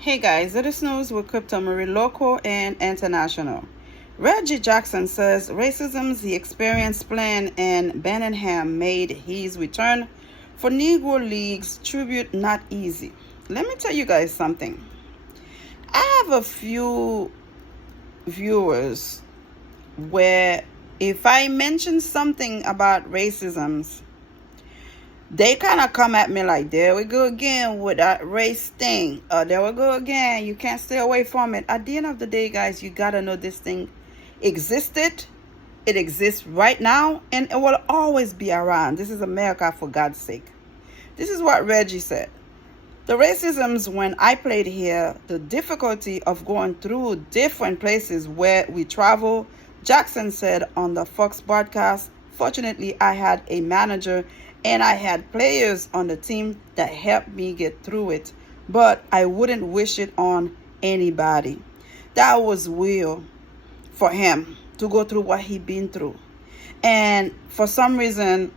Hey guys, it is news with Crypto Marie local and international. Reggie Jackson says racism he experienced playing in Birmingham made his return for Negro League's tribute not easy. Let me tell you guys something. I have a few viewers where if I mention something about racism, they kind of come at me like, there we go again with that race thing. There we go again. You can't stay away from it. At the end of the day, guys, you got to know this thing existed. It exists right now, and it will always be around. This is America, for God's sake. This is what Reggie said. The racisms when I played here, the difficulty of going through different places where we travel, Jackson said on the Fox broadcast. Fortunately, I had a manager and I had players on the team that helped me get through it, but I wouldn't wish it on anybody. That was real for him to go through what he'd been through. And for some reason,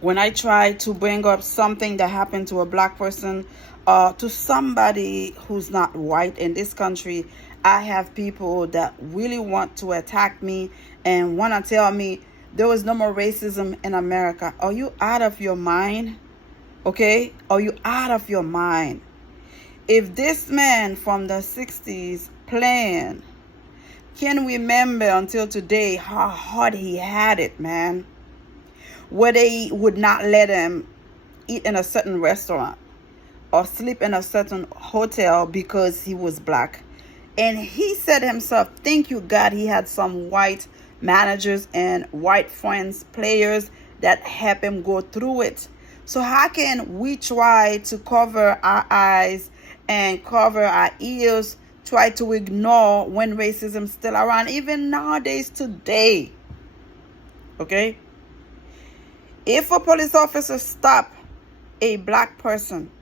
when I try to bring up something that happened to a black person, to somebody who's not white in this country, I have people that really want to attack me and want to tell me there was no more racism in America. Are you out of your mind? Okay? Are you out of your mind? If this man from the 60s playing can remember until today how hard he had it, man, where they would not let him eat in a certain restaurant or sleep in a certain hotel because he was black. And he said himself, thank you, God, he had some white managers and white friends, players that help him go through it. So how can we try to cover our eyes and cover our ears, try to ignore when racism is still around, even nowadays today? Okay? If a police officer stopped a black person,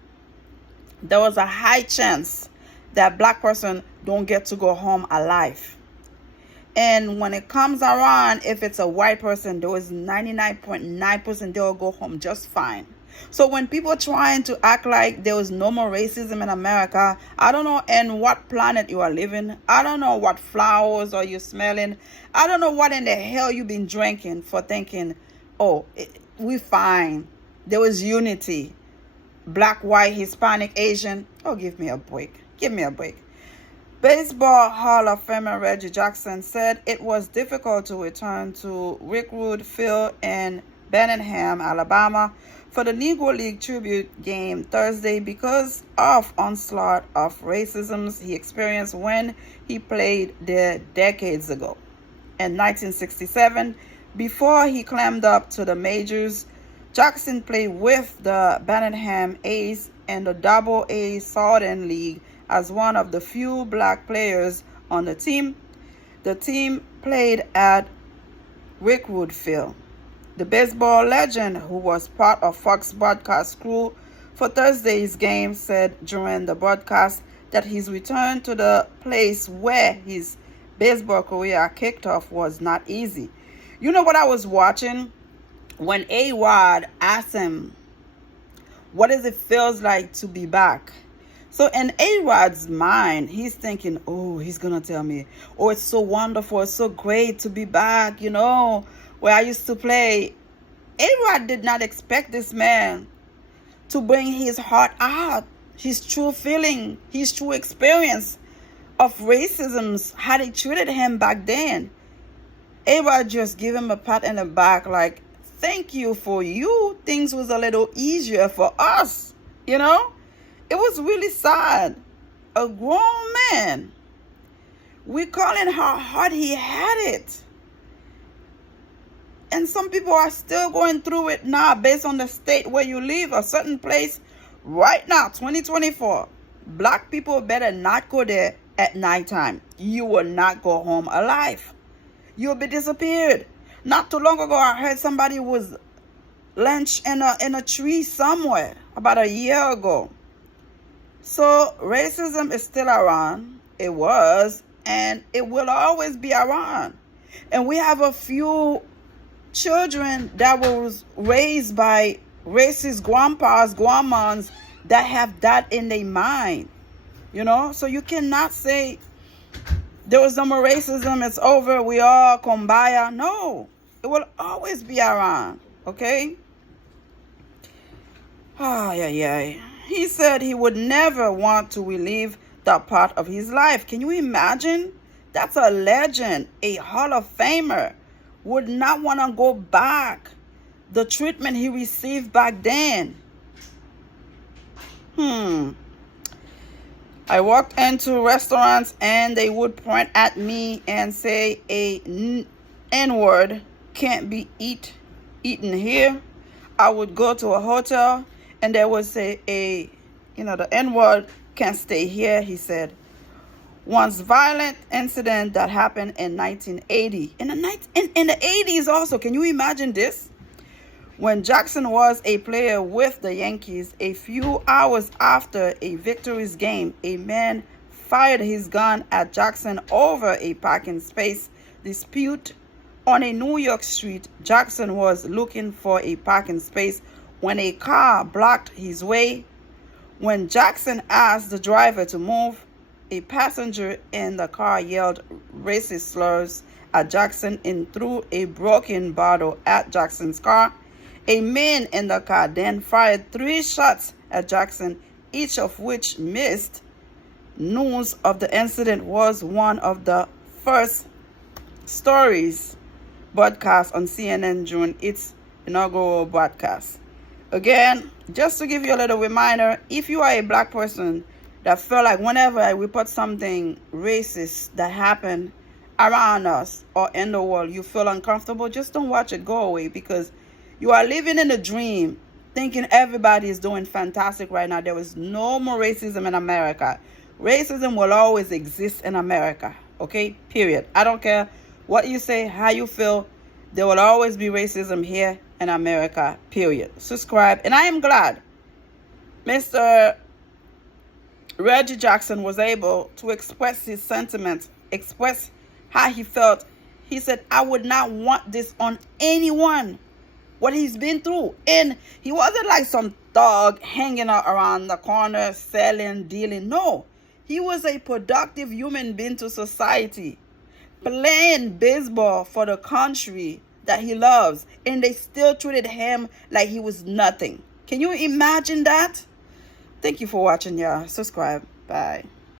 there was a high chance that black person don't get to go home alive. And when it comes around, if it's a white person, there is 99.9% they'll go home just fine. So when people trying to act like there was no more racism in America, I don't know in what planet you are living. I don't know what flowers are you smelling. I don't know what in the hell you've been drinking for thinking, oh, we fine. There was unity. Black, white, Hispanic, Asian. Oh, give me a break. Give me a break. Baseball Hall of Famer Reggie Jackson said it was difficult to return to Rickwood Field in Birmingham, Alabama for the Negro League tribute game Thursday because of onslaught of racism he experienced when he played there decades ago. In 1967, before he climbed up to the majors, Jackson played with the Birmingham A's in the Double-A Southern League as one of the few black players on the team. The team played at Rickwood Field. The baseball legend, who was part of Fox broadcast crew for Thursday's game, said during the broadcast that his return to the place where his baseball career kicked off was not easy. You know what I was watching? When A-Rod asked him, what does it feels like to be back? So in A-Rod's mind, he's thinking, oh, he's going to tell me, oh, it's so wonderful, it's so great to be back, where I used to play. A-Rod did not expect this man to bring his heart out, his true feeling, his true experience of racism, how they treated him back then. A-Rod just gave him a pat in the back like, thank you for you. Things was a little easier for us, It was really sad. A grown man. We're calling how hard he had it. And some people are still going through it now based on the state where you live, a certain place. Right now, 2024, black people better not go there at nighttime. You will not go home alive. You'll be disappeared. Not too long ago, I heard somebody was lynched in a tree somewhere about a year ago. So racism is still around. It was, and it will always be around. And we have a few children that was raised by racist grandpas, grandmas that have that in their mind. You know, so you cannot say there was no more racism, it's over, we all kumbaya. No, it will always be around. Okay. Ah, yeah, yeah. He said he would never want to relive that part of his life. Can you imagine? That's a legend, a Hall of Famer. Would not want to go back. The treatment he received back then. I walked into restaurants and they would point at me and say a N-word can't be eaten here. I would go to a hotel and they would say the N-word can't stay here, he said. Once violent incident that happened in 1980. In the 80s also, can you imagine this? When Jackson was a player with the Yankees, a few hours after a victory's game, a man fired his gun at Jackson over a parking space dispute on a New York street. Jackson was looking for a parking space when a car blocked his way. When Jackson asked the driver to move, a passenger in the car yelled racist slurs at Jackson and threw a broken bottle at Jackson's car. A man in the car then fired 3 shots at Jackson, each of which missed. News of the incident was one of the first stories broadcast on CNN during its inaugural broadcast. Again, just to give you a little reminder, if you are a black person that feel like whenever I report something racist that happened around us or in the world, you feel uncomfortable, just don't watch it. Go away, because you are living in a dream thinking everybody is doing fantastic right now. There is no more racism in America. Racism will always exist in America. Okay? Period. I don't care what you say, how you feel. There will always be racism here in America. Period. Subscribe. And I am glad Mr. Reggie Jackson was able to express his sentiments, express how he felt. He said, I would not want this on anyone. What he's been through. And he wasn't like some thug hanging out around the corner, selling, dealing. No. He was a productive human being to society, playing baseball for the country that he loves. And they still treated him like he was nothing. Can you imagine that? Thank you for watching, y'all. Subscribe. Bye.